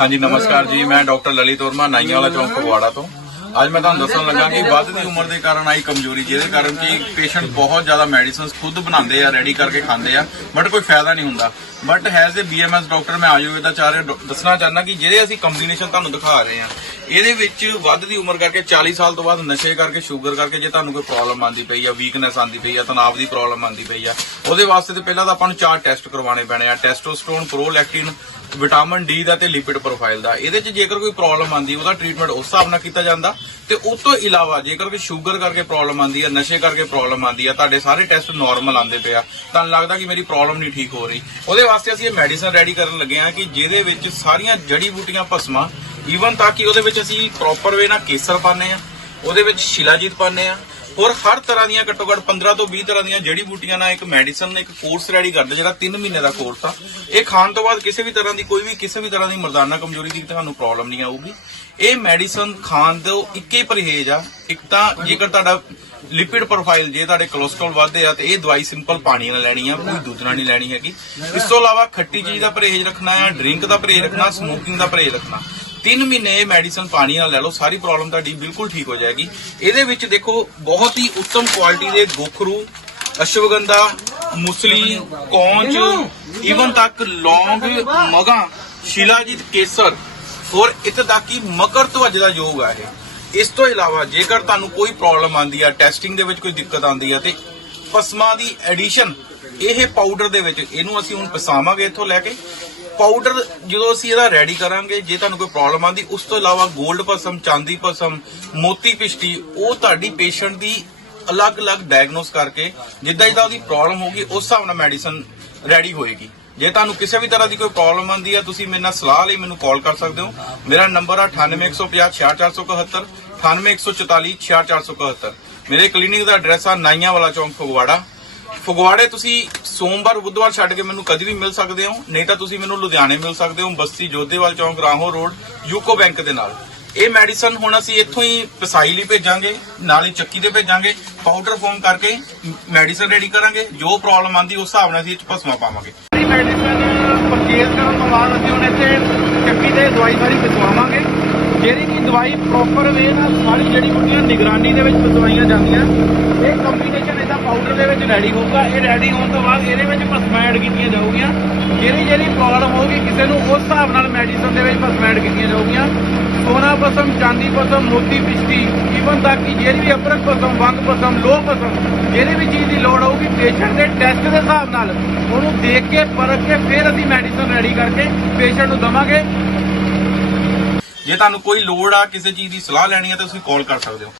ਹਾਂਜੀ, ਨਮਸਕਾਰ ਜੀ। ਮੈਂ ਡਾਕਟਰ ਲਲਿਤ ਵਰਮਾ, ਨਾਈਆਂ ਚੌਂਕ ਫਗਵਾੜਾ ਤੋਂ। ਅੱਜ ਮੈਂ ਤੁਹਾਨੂੰ ਦੱਸਣ ਲੱਗਾ ਕਿ ਵੱਧਦੀ ਉਮਰ ਦੇ ਕਾਰਨ ਆਈ ਕਮਜ਼ੋਰੀ, ਜਿਹਦੇ ਕਾਰਨ ਕਿ ਪੇਸ਼ੈਂਟ ਬਹੁਤ ਜ਼ਿਆਦਾ ਮੈਡੀਸਿਨਸ ਖੁਦ ਬਣਾਉਂਦੇ ਆ, ਰੈਡੀ ਕਰਕੇ ਖਾਂਦੇ ਆ, ਬਟ ਕੋਈ ਫਾਇਦਾ ਨਹੀਂ ਹੁੰਦਾ। But has a BMS doctor ਮੈਂ ਆਯੁਰਵੇਦਾਚਾਰਿਆ ਡ- ਦੱਸਣਾ ਚਾਹੁੰਦਾ ਕਿ ਜਿਹੜੇ ਅਸੀਂ ਕੰਬੀਨੇਸ਼ਨ ਤੁਹਾਨੂੰ ਦਿਖਾ ਰਹੇ ਆ ਇਹਦੇ ਵਿੱਚ ਵੱਧਦੀ ਉਮਰ ਕਰਕੇ 40 ਸਾਲ ਤੋਂ ਬਾਅਦ ਨਸ਼ੇ ਕਰਕੇ, ਸ਼ੂਗਰ ਕਰਕੇ ਜੇ ਤੁਹਾਨੂੰ ਕੋਈ ਪ੍ਰੋਬਲਮ ਆਂਦੀ ਪਈ ਆ ਵੀਕਨੈਸ ਆਂਦੀ ਪਈ ਆ, ਤਣਾਅ ਦੀ ਪ੍ਰੋਬਲਮ ਆਂਦੀ ਪਈ ਆ, ਉਹਦੇ ਵਾਸਤੇ ਤੇ ਪਹਿਲਾਂ ਤਾਂ ਆਪਾਂ ਨੂੰ ਚਾਰ ਟੈਸਟ ਕਰਵਾਉਣੇ ਪੈਣੇ ਆ। ਟੈਸਟੋਸਟਰੋਨ ਪ੍ਰੋਲੈਕਟਿਨ ਵਿਟਾਮਿਨ ਡੀ ਦਾ ਤੇ ਲਿਪਿਡ ਪ੍ਰੋਫਾਈਲ ਦਾ। ਇਹਦੇ 'ਚ ਜੇਕਰ ਕੋਈ ਪ੍ਰੋਬਲਮ ਆਂਦੀ ਉਹਦਾ ਟ੍ਰੀਟਮੈਂਟ ਉਸ ਹਿਸਾਬ ਨਾਲ ਕੀਤਾ ਜਾਂਦਾ। ਤੇ ਉਸ ਤੋਂ ਇਲਾਵਾ ਜੇਕਰ ਕੋਈ ਸ਼ੂਗਰ ਕਰਕੇ ਪ੍ਰੋਬਲਮ ਆਂਦੀ ਆ, ਨਸ਼ੇ ਕਰਕੇ ਪ੍ਰੋਬਲਮ ਆਂਦੀ ਆ, ਤੁਹਾਡੇ ਸਾਰੇ ਟੈਸਟ ਨਾਰਮਲ ਆਂਦੇ ਪਿਆ ਤੁਹਾਨੂੰ ਲੱਗਦਾ ਕਿ ਮੇਰੀ ਪ੍ਰੋਬਲਮ ਨਹੀਂ ਠੀਕ ਹੋ ਰਹੀ। ਉਹਦੇ ਵਾਸਤੇ ਅਸੀਂ ਇਹ ਮੈਡੀਸਨ ਰੈਡੀ ਕਰਨ ਲੱਗੇ ਆ ਕਿ ਜਿਹਦੇ ਵਿੱਚ ਸਾਰੀਆਂ ਜੜੀ ਬੂਟੀਆਂ ਭਸਮਾਂ ਈਵਨ ਤਾਂ ਕਿ ਉਹਦੇ ਵਿੱਚ ਅਸੀਂ ਪ੍ਰੋਪਰ ਵੇ ਨਾਲ ਕੇਸਰ ਪਾਣੇ ਆ ਉਹਦੇ ਵਿੱਚ ਸ਼ਿਲਾਜੀਤ ਪਾਣੇ ਆ ਹੋਰ ਹਰ ਤਰ੍ਹਾਂ ਦੀਆਂ ਘੱਟੋ ਘੱਟ 15 ਤੋਂ 20 ਤਰ੍ਹਾਂ ਦੀਆਂ ਜੜੀ ਬੂਟੀਆਂ ਨਾਲ ਇੱਕ ਮੈਡੀਸਨ, ਇੱਕ ਕੋਰਸ ਰੈਡੀ ਕਰਦੇ ਜਿਹੜਾ 3 ਮਹੀਨੇ ਦਾ ਕੋਰਸ ਆ। ਇਹ ਖਾਣ ਤੋਂ ਬਾਅਦ ਕਿਸੇ ਵੀ ਤਰ੍ਹਾਂ ਦੀ, ਕੋਈ ਵੀ ਕਿਸੇ ਵੀ ਤਰ੍ਹਾਂ ਦੀ ਮਰਦਾਨਾ ਕਮਜ਼ੋਰੀ ਦੀ ਤੁਹਾਨੂੰ ਪ੍ਰੋਬਲਮ ਨਹੀਂ ਆਊਗੀ। ਇਹ ਮੈਡੀਸਨ ਖਾਣ ਤੋਂ ਇੱਕੇ ਪਰਹੇਜ਼ ਆ। ਇੱਕ ਤਾਂ ਜੇਕਰ ਤੁਹਾਡਾ ਲਿਪਿਡ ਪ੍ਰੋਫਾਈਲ ਜੇ ਤੁਹਾਡੇ ਕੋਲੇਸਟ੍ਰੋਲ ਵੱਧਦੇ ਆ, ਤੇ ਇਹ ਦਵਾਈ ਸਿੰਪਲ ਪਾਣੀ ਨਾਲ ਲੈਣੀ ਆ, ਕੋਈ ਦੁੱਧ ਨਹੀਂ ਲੈਣੀ ਹੈਗੀ। ਇਸ ਤੋਂ ਇਲਾਵਾ ਖੱਟੀ ਚੀਜ਼ ਦਾ ਪਰਹੇਜ਼ ਰੱਖਣਾ ਆ ਡਰਿੰਕ ਦਾ ਪਰਹੇਜ਼ ਰੱਖਣਾ ਸਮੋਕਿੰਗ ਦਾ ਪਰਹੇਜ਼ ਰੱਖਣਾ। 3 ਮਹੀਨੇ ਇਹ ਮੈਡੀਸਨ ਪਾਣੀ ਨਾਲ ਲੈ ਲਓ, ਸਾਰੀ ਪ੍ਰੋਬਲਮ ਤੁਹਾਡੀ ਬਿਲਕੁਲ ਠੀਕ ਹੋ ਜਾਏਗੀ। ਇਹਦੇ ਵਿੱਚ ਦੇਖੋ, ਬਹੁਤ ਹੀ ਉੱਤਮ ਕੁਆਲਿਟੀ ਦੇ ਗੋਖਰੂ, ਅਸ਼ਵਗੰਧਾ, ਮੁਸਲੀ ਕੌਂਚ ਈਵਨ ਤੱਕ ਲੌਂਗ, ਮਗਾ, ਸ਼ਿਲਾਜੀਤ ਕੇਸਰ, ਹੋਰ ਇੱਥੇ ਤੱਕ ਕਿ ਮਕਰ ਧਵਜ ਦਾ ਯੋਗ ਆ ਇਹ। ਇਸ ਤੋਂ ਇਲਾਵਾ ਜੇਕਰ ਤੁਹਾਨੂੰ ਕੋਈ ਪ੍ਰੋਬਲਮ ਆਂਦੀ ਆ ਟੈਸਟਿੰਗ ਦੇ ਵਿੱਚ ਕੋਈ ਦਿੱਕਤ ਆਂਦੀ ਆ, ਤੇ ਪਸਮਾ ਦੀ ਐਡੀਸ਼ਨ ਇਹ ਪਾਊਡਰ ਦੇ ਵਿੱਚ, ਇਹਨੂੰ ਅਸੀਂ ਹੁਣ ਪਸਾਵਾਂਗੇ ਇੱਥੋਂ ਲੈ ਕੇ। ਪਾਊਡਰ ਜਦੋਂ ਅਸੀਂ ਇਹਦਾ ਰੈਡੀ ਕਰਾਂਗੇ, ਜੇ ਤੁਹਾਨੂੰ ਕੋਈ ਪ੍ਰੋਬਲਮ ਆਂਦੀ ਉਸ ਤੋਂ ਇਲਾਵਾ 골ਡ ਪਸਮ ਚਾਂਦੀ ਪਸਮ ਮੋਤੀ ਪਿਸ਼ਟੀ ਉਹ ਤੁਹਾਡੀ ਪੇਸ਼ੈਂਟ ਦੀ ਅਲੱਗ-ਅਲੱਗ ਡਾਇਗਨੋਸ ਕਰਕੇ, ਜਿੱਦਾਂ ਜਿੱਦਾਂ ਉਹਦੀ ਪ੍ਰੋਬਲਮ ਹੋਊਗੀ, ਉਸ ਹਿਸਾਬ ਨਾਲ ਮੈਡੀਸਨ ਰੈਡੀ ਹੋਏਗੀ। ਜੇ ਤੁਹਾਨੂੰ ਕਿਸੇ ਵੀ ਤਰ੍ਹਾਂ ਦੀ ਕੋਈ ਪ੍ਰੋਬਲਮ ਆਂਦੀ ਹੈ ਤੁਸੀਂ ਮੇਰੇ ਨਾਲ ਸਲਾਹ ਲਈ ਮੈਨੂੰ ਕਾਲ ਕਰ ਸਕਦੇ ਹੋ। ਮੇਰਾ ਨੰਬਰ ਆ 9815066471 9814466471 ਮੇਰੇ ਕਲੀਨਿਕ ਦਾ ਐਡਰੈਸ ਆ ਨਾਈਆਂ ਵਾਲਾ ਚੌਂਕ ਫਗਵਾੜਾ। ਫਗਵਾੜੇ ਤੁਸੀਂ ਸੋਮਵਾਰ, ਬੁੱਧਵਾਰ ਛੱਡ ਕੇ ਮੈਨੂੰ ਕਦੀ ਵੀ ਮਿਲ ਸਕਦੇ ਹੋ। ਨਹੀਂ ਤਾਂ ਤੁਸੀਂ ਮੈਨੂੰ ਲੁਧਿਆਣੇ ਮਿਲ ਸਕਦੇ ਹੋ ਬਸਤੀ ਜੋਧੇਵਾਲ ਚੌਂਕ, ਰਾਹੋਂ ਰੋਡ, ਯੂਕੋ ਬੈਂਕ ਦੇ ਨਾਲ। ਇਹ ਮੈਡੀਸਨ ਹੁਣ ਅਸੀਂ ਇੱਥੋਂ ਹੀ ਪਸਾਈ ਲਈ ਭੇਜਾਂਗੇ, ਨਾਲ ਹੀ ਚੱਕੀ ਤੇ ਭੇਜਾਂਗੇ। ਪਾਊਡਰ ਫਾਰਮ ਕਰਕੇ ਮੈਡੀਸਨ ਰੈਡੀ ਕਰਾਂਗੇ। ਜੋ ਪ੍ਰੋਬਲਮ ਆਂਦੀ ਉਸ ਹਿਸਾਬ ਨਾਲ ਅਸੀਂ ਇਹ ਭਸਮਾ ਪਾਵਾਂਗੇ। ਮੈਡੀਸਨ ਪਰਚੇਜ਼ ਕਰਨ ਤੋਂ ਬਾਅਦ ਅਸੀਂ ਹੁਣ ਇੱਥੇ ਚੱਕੀ ਤੇ ਦਵਾਈ ਸਾਰੀ ਪਿਸਵਾਵਾਂਗੇ। ਜਿਹੜੀ ਕਿ ਦਵਾਈ ਪ੍ਰੋਪਰ ਵੇ ਨਾਲ ਸਾਰੀ ਜਿਹੜੀ ਬੁੱਟੀਆਂ ਨਿਗਰਾਨੀ ਦੇ ਵਿੱਚ ਪਿਸਵਾਈਆਂ ਜਾਂਦੀਆਂ, ਇਹ ਕੰਬੀਨੇਸ਼ਨ ਇਹਦਾ ਪਾਊਡਰ ਦੇ ਵਿੱਚ ਰੈਡੀ ਹੋਊਗਾ। ਇਹ ਰੈਡੀ ਹੋਣ ਤੋਂ ਬਾਅਦ ਇਹਦੇ ਵਿੱਚ ਭਸਮਾਂ ਐਡ ਕੀਤੀਆਂ ਜਾਊਗੀਆਂ। ਜਿਹੜੀ ਜਿਹੜੀ ਪ੍ਰੋਬਲਮ ਹੋਊਗੀ, ਕਿਸੇ ਨੂੰ ਉਸ ਹਿਸਾਬ ਨਾਲ ਮੈਡੀਸਨ ਦੇ ਵਿੱਚ ਭਸਮਾਂ ਐਡ ਕੀਤੀਆਂ ਜਾਊਗੀਆਂ। ਸੋਨਾ ਪਸਮ ਚਾਂਦੀ ਪਸਮ ਮੋਤੀ, ਪਿਸ਼ਤੀ ਈਵਨ ਤੱਕ ਕਿ ਜਿਹੜੀ ਵੀ ਅਪਰਕ ਪਸਮ ਵੰਗ ਪਸਮ ਲੋਹ ਪਸਮ ਜਿਹੜੀ ਵੀ ਚੀਜ਼ ਦੀ ਲੋੜ ਹੋਊਗੀ ਪੇਸ਼ੈਂਟ ਦੇ ਟੈਸਟ ਦੇ ਹਿਸਾਬ ਨਾਲ ਉਹਨੂੰ ਦੇਖ ਕੇ, ਪਰਖ ਕੇ, ਫਿਰ ਅਸੀਂ ਮੈਡੀਸਨ ਰੈਡੀ ਕਰਕੇ ਪੇਸ਼ੈਂਟ ਨੂੰ ਦਵਾਂਗੇ। ਜੇ ਤੁਹਾਨੂੰ ਕੋਈ ਲੋੜ ਆ ਕਿਸੇ ਚੀਜ਼ ਦੀ ਸਲਾਹ ਲੈਣੀ ਆ ਤਾਂ ਤੁਸੀਂ ਕਾਲ ਕਰ ਸਕਦੇ ਹੋ।